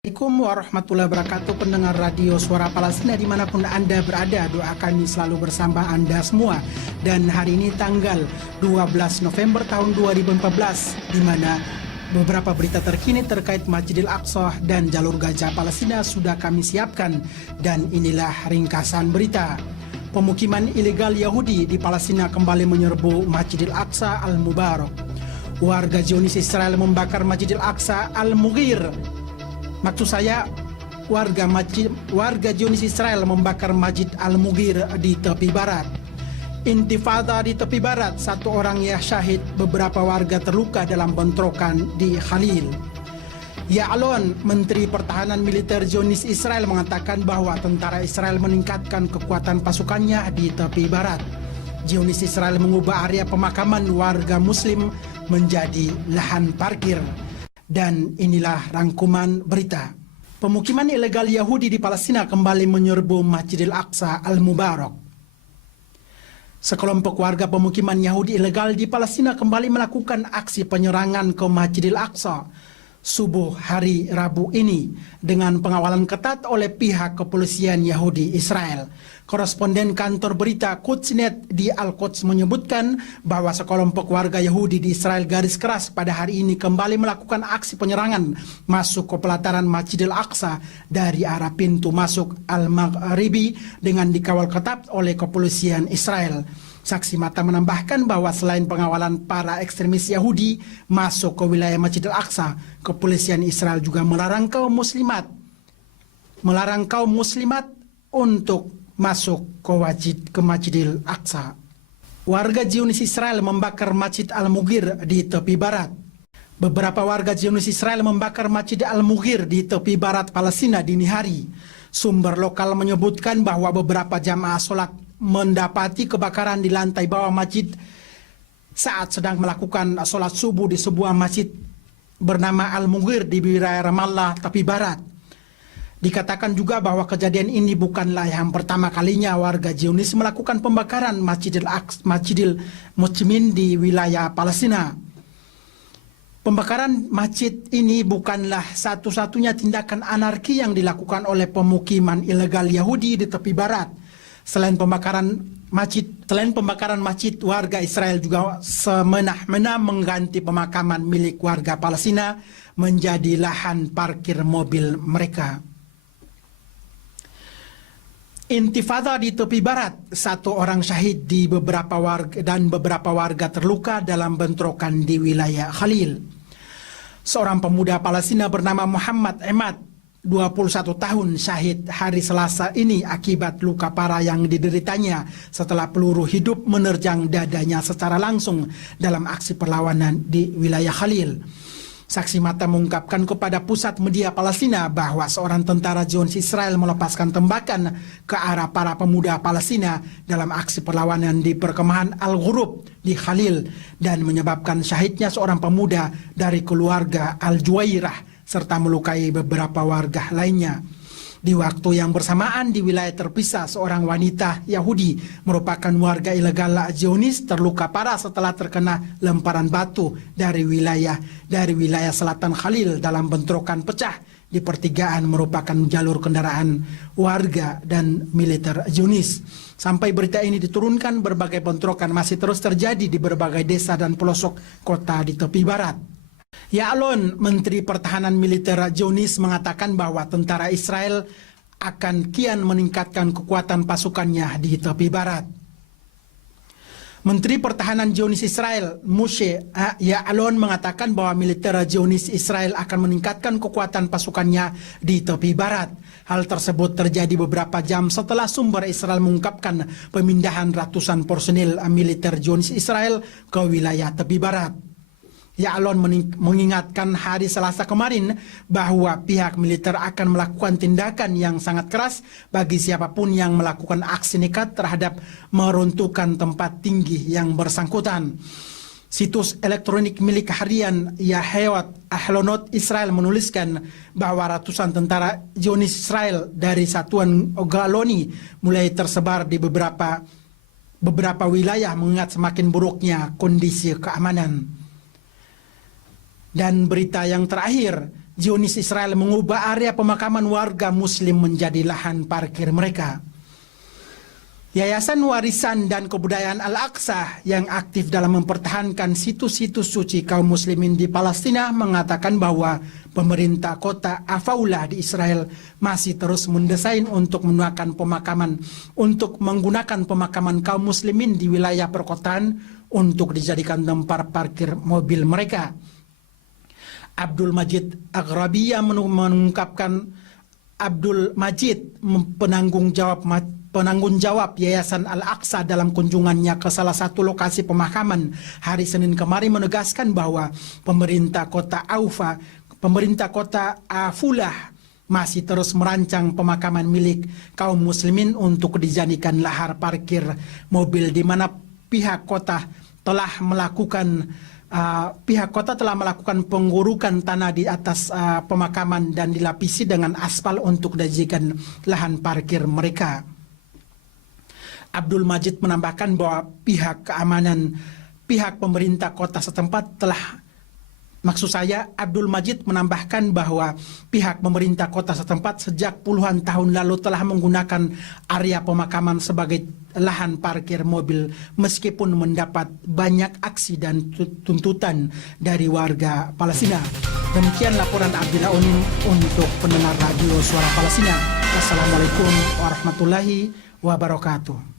Assalamualaikum warahmatullahi wabarakatuh, pendengar radio Suara Palestina dimanapun Anda berada. Doa kami selalu bersama Anda semua. Dan hari ini tanggal 12 November tahun 2014, di mana beberapa berita terkini terkait Masjidil Aqsa dan jalur Gaza Palestina sudah kami siapkan. Dan inilah ringkasan berita. Pemukiman ilegal Yahudi di Palestina kembali menyerbu Masjidil Aqsa Al-Mubarak. Warga Zionis Israel membakar Masjidil Aqsa Al-Mughir. Maksud saya, warga Zionis Israel membakar Masjid Al-Mughir di tepi barat. Intifada di tepi barat, satu orang yang syahid, beberapa warga terluka dalam bentrokan di Khalil. Ya'alon, Menteri Pertahanan Militer Zionis Israel, mengatakan bahwa tentara Israel meningkatkan kekuatan pasukannya di tepi barat. Zionis Israel mengubah area pemakaman warga Muslim menjadi lahan parkir. Dan inilah rangkuman berita. Pemukiman ilegal Yahudi di Palestina kembali menyerbu Masjidil Aqsa Al-Mubarak. Sekelompok warga pemukiman Yahudi ilegal di Palestina kembali melakukan aksi penyerangan ke Masjidil Aqsa subuh hari Rabu ini dengan pengawalan ketat oleh pihak kepolisian Yahudi Israel. Koresponden kantor berita Qudsnet di Al-Quds menyebutkan bahwa sekelompok warga Yahudi di Israel garis keras pada hari ini kembali melakukan aksi penyerangan masuk ke pelataran Masjidil Aqsa dari arah pintu masuk Al-Maghribi dengan dikawal ketat oleh kepolisian Israel. Saksi mata menambahkan bahwa selain pengawalan para ekstremis Yahudi masuk ke wilayah Masjidil Aqsa, kepolisian Israel juga melarang kaum muslimat untuk masuk ke Masjidil Aqsa. Warga Zionis Israel membakar Masjid Al-Mughir di tepi barat. Beberapa warga Zionis Israel membakar Masjid Al-Mughir di tepi barat Palestina dini hari. Sumber lokal menyebutkan bahwa beberapa jamaah sholat mendapati kebakaran di lantai bawah masjid saat sedang melakukan sholat subuh di sebuah masjid bernama Al-Mughir di wilayah Ramallah, tepi barat. Dikatakan juga bahwa kejadian ini bukanlah yang pertama kalinya warga Zionis melakukan pembakaran Masjidil Muslimin di wilayah Palestina. Pembakaran masjid ini bukanlah satu-satunya tindakan anarki yang dilakukan oleh pemukiman ilegal Yahudi di tepi barat. Selain pembakaran masjid, warga Israel juga semena-mena mengganti pemakaman milik warga Palestina menjadi lahan parkir mobil mereka. Intifada di tepi barat, satu orang syahid dan beberapa warga terluka dalam bentrokan di wilayah Khalil. Seorang pemuda Palestina bernama Muhammad Emad, 21 tahun, syahid hari Selasa ini akibat luka parah yang dideritanya setelah peluru hidup menerjang dadanya secara langsung dalam aksi perlawanan di wilayah Khalil. Saksi mata mengungkapkan kepada pusat media Palestina bahwa seorang tentara Zionis Israel melepaskan tembakan ke arah para pemuda Palestina dalam aksi perlawanan di perkemahan Al-Ghurub di Khalil dan menyebabkan syahidnya seorang pemuda dari keluarga Al-Juwairah serta melukai beberapa warga lainnya. Di waktu yang bersamaan di wilayah terpisah, seorang wanita Yahudi merupakan warga ilegal Zionis terluka parah setelah terkena lemparan batu dari wilayah selatan Khalil dalam bentrokan pecah di pertigaan merupakan jalur kendaraan warga dan militer Zionis. Sampai berita ini diturunkan, berbagai bentrokan masih terus terjadi di berbagai desa dan pelosok kota di tepi barat. Ya'alon, Menteri Pertahanan Militer Zionis, mengatakan bahwa tentara Israel akan kian meningkatkan kekuatan pasukannya di tepi barat. Menteri Pertahanan Zionis Israel, Moshe Ya'alon, mengatakan bahwa militer Zionis Israel akan meningkatkan kekuatan pasukannya di tepi barat. Hal tersebut terjadi beberapa jam setelah sumber Israel mengungkapkan pemindahan ratusan personil militer Zionis Israel ke wilayah tepi barat. Ya'alon mengingatkan hari Selasa kemarin bahwa pihak militer akan melakukan tindakan yang sangat keras bagi siapapun yang melakukan aksi nekat terhadap meruntuhkan tempat tinggi yang bersangkutan. Situs elektronik milik harian Yaheyot Ahlonot Israel menuliskan bahwa ratusan tentara Zionis Israel dari satuan Golani mulai tersebar di beberapa wilayah mengingat semakin buruknya kondisi keamanan. Dan berita yang terakhir, Zionis Israel mengubah area pemakaman warga Muslim menjadi lahan parkir mereka. Yayasan Warisan dan Kebudayaan Al-Aqsa yang aktif dalam mempertahankan situs-situs suci kaum muslimin di Palestina mengatakan bahwa pemerintah kota Afaulah di Israel masih terus mendesain untuk menggunakan pemakaman kaum muslimin di wilayah perkotaan untuk dijadikan tempat parkir mobil mereka. Abdul Majid Aghrabiya mengungkapkan Abdul Majid penanggung jawab Yayasan Al-Aqsa dalam kunjungannya ke salah satu lokasi pemakaman hari Senin kemarin menegaskan bahwa pemerintah kota Afulah masih terus merancang pemakaman milik kaum muslimin untuk dijadikan lahar parkir mobil, di mana pihak kota telah melakukan penggurukan tanah di atas pemakaman dan dilapisi dengan aspal untuk dijadikan lahan parkir mereka. Abdul Majid menambahkan bahwa pihak pemerintah kota setempat Abdul Majid menambahkan bahwa pihak pemerintah kota setempat sejak puluhan tahun lalu telah menggunakan area pemakaman sebagai lahan parkir mobil meskipun mendapat banyak aksi dan tuntutan dari warga Palestina. Demikian laporan Abdillah Onim untuk pendengar radio Suara Palestina. Wassalamualaikum warahmatullahi wabarakatuh.